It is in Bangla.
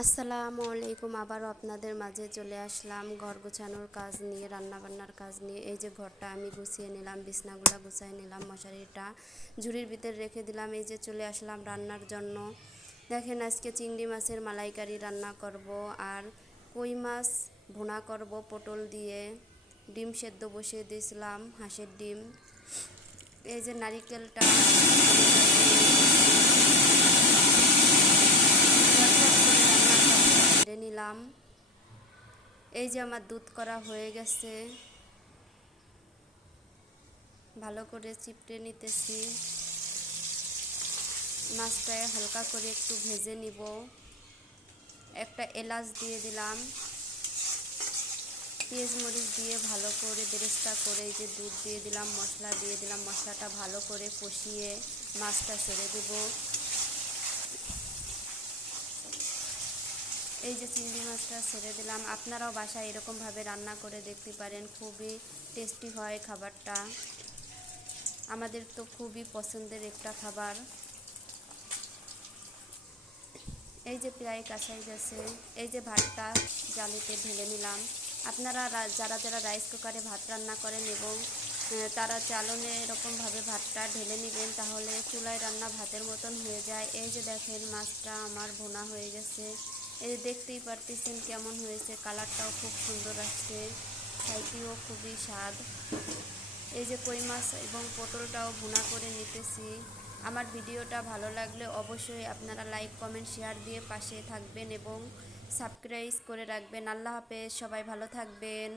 আসসালামু আলাইকুম। আবারও আপনাদের মাঝে চলে আসলাম ঘর গোছানোর কাজ নিয়ে, রান্নাবান্নার কাজ নিয়ে। এই যে ঘরটা আমি গুছিয়ে নিলাম, বিছনাগুলো গুছিয়ে নিলাম, মশারিটা ঝুড়ির ভিতরে রেখে দিলাম। এই যে চলে আসলাম রান্নার জন্য। দেখেন আজকে চিংড়ি মাছের মালাইকারি রান্না করব, আর কই মাছ ভুনা করব পটল দিয়ে। ডিম সেদ্ধ বসিয়ে দিয়েছিলাম, হাঁসের ডিম। এই যে নারিকেলটা নিলাম। এই যে আমার দুধ করা হয়ে গেছে, ভালো করে চিপড়ে নিতেছি। মাছটায় হালকা করে একটু ভেজে নিব। একটা এলাচ দিয়ে দিলাম, পেঁয়াজ মরিচ দিয়ে ভালো করে বেরেস্তা করে এই যে দুধ দিয়ে দিলাম, মশলা দিয়ে দিলাম। মশলাটা ভালো করে কষিয়ে মাছটা ছেড়ে দেব। এই যে চিংড়ি মাছটা ছেড়ে দিলাম। আপনারাও বাসায় এরকমভাবে রান্না করে দেখতে পারেন, খুবই টেস্টি হয় খাবারটা। আমাদের তো খুবই পছন্দের একটা খাবার। এই যে প্রায় কাঁচাই গেছে। এই যে ভাতটা জালিতে ঢেলে নিলাম। আপনারা যারা যারা রাইস কুকারে ভাত রান্না করেন এবং তারা চালনে এরকমভাবে ভাতটা ঢেলে নেবেন, তাহলে চুলায় রান্না ভাতের মতন হয়ে যায়। এই যে দেখেন মাছটা আমার ভুনা হয়ে গেছে। এই দেখতেই পারতেছেন কেমন হয়েছে, কালারটাও খুব সুন্দর আসছে, খাইতেও খুবই স্বাদ। এই যে কই মাছ এবং পটলটাও ভুনা করে নিতেছি। আমার ভিডিওটা ভালো লাগলে অবশ্যই আপনারা লাইক কমেন্ট শেয়ার দিয়ে পাশে থাকবেন এবং সাবস্ক্রাইব করে রাখবেন। আল্লাহ হাফেজ, সবাই ভালো থাকবেন।